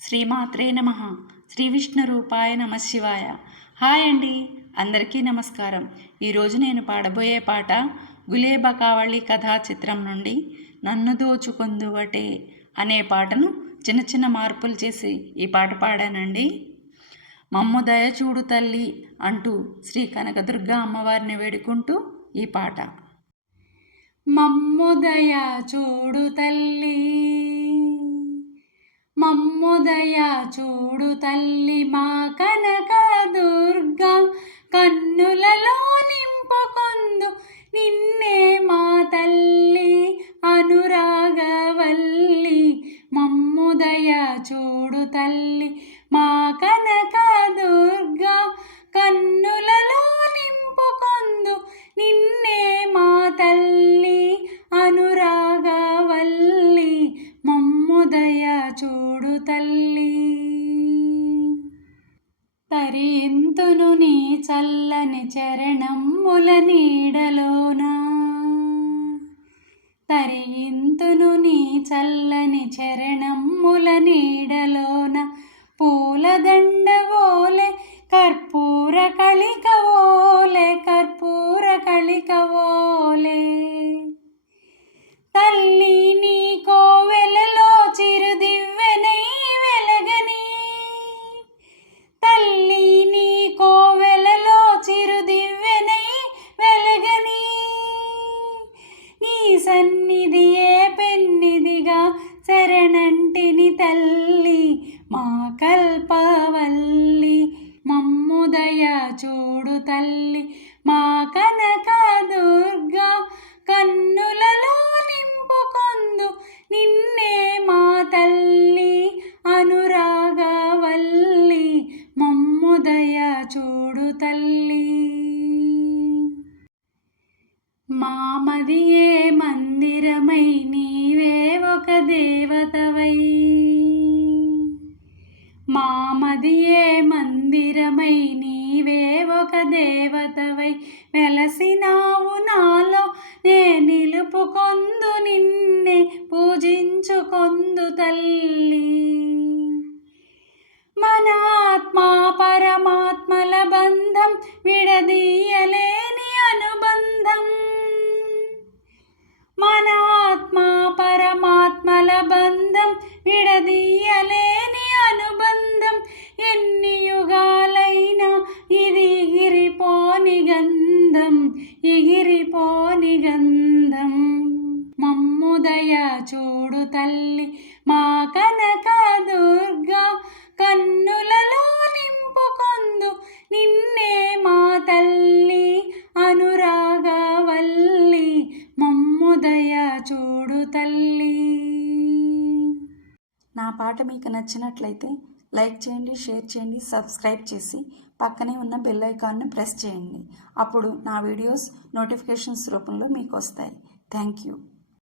శ్రీమాత్రే నమః. శ్రీ విష్ణు రూపాయ నమః శివాయ. హాయ్ అండి, అందరికీ నమస్కారం. ఈరోజు నేను పాడబోయే పాట గులేబకావళి కథా చిత్రం నుండి నన్ను దోచుకొందువటే అనే పాటను చిన్న చిన్న మార్పులు చేసి ఈ పాట పాడానండి. మమ్ము దయ చూడు తల్లి అంటూ శ్రీ కనకదుర్గ అమ్మవారిని వేడుకుంటూ ఈ పాట. మమ్ము దయ చూడు తల్లి, మమ్ము దయ చూడు తల్లి, మా కనక దుర్గ కన్నులలో నింపుకొందు నిన్నే మా తల్లి అనురాగవల్లి. మమ్ము దయ చూడు తల్లి, మా కనక దుర్గ కన్నులలో నింపుకొందు నిన్నే మా తల్లి అనురాగవల్లి. మమ్ము దయ చూడు తల్లి. తరింతును నీ చల్లని చరణముల నీడలోన, తరింతును నీ చల్లని చరణముల నీడలోన, పూలదండవోలే కర్పూర కళికవోలే, కర్పూర కళికవోలే. తల్లి నీ కోవెలలో చిరుదివ్వెనై వెలగని, తల్లి నీ కోవెలలో చిరుదివ్వెనై వెలగని, నీ సన్నిధియే పెన్నిదిగా శరణంటిని తల్లి మా కల్పవల్లి. మమ్ము దయ చూడు తల్లి, మా కనక దుర్గ కన్నులలో నింపుకొందు నిన్నే మా తల్లి అనురాగవల్లి. మమ్ము దయ చూడు తల్లి. మా మదియే మందిరమై నీవే ఒక దేవతవై, మా మదియే మందిరమై నీవే ఒక దేవతవై వెలసినావు నాలో, నే నిలుపుకొందు నిన్నే పూజించుకొందు తల్లి. మన ఆత్మ పరమాత్మల బంధం విడదీయలేని అనుబంధం, మన ఆత్మ పరమాత్మల బంధం విడదీయలేని అనుబంధం. ఎన్ని యుగాలైనా ఇది ఎగిరిపోని గంధం, ఎగిరిపోని గంధం. మమ్ము దయ చూడు తల్లి, మా కనక దుర్గ కన్నులలో నింపుకొందు నిన్నే మా తల్లి అనురాగవల్లి. మమ్ము దయ చూడు తల్లి. నా పాట మీకు నచ్చినట్లయితే లైక్ చేయండి, షేర్ చేయండి, సబ్స్క్రైబ్ చేసి పక్కనే ఉన్న బెల్ ఐకాన్ను ప్రెస్ చేయండి. అప్పుడు నా వీడియోస్ నోటిఫికేషన్స్ రూపంలో మీకు వస్తాయి. Thank you.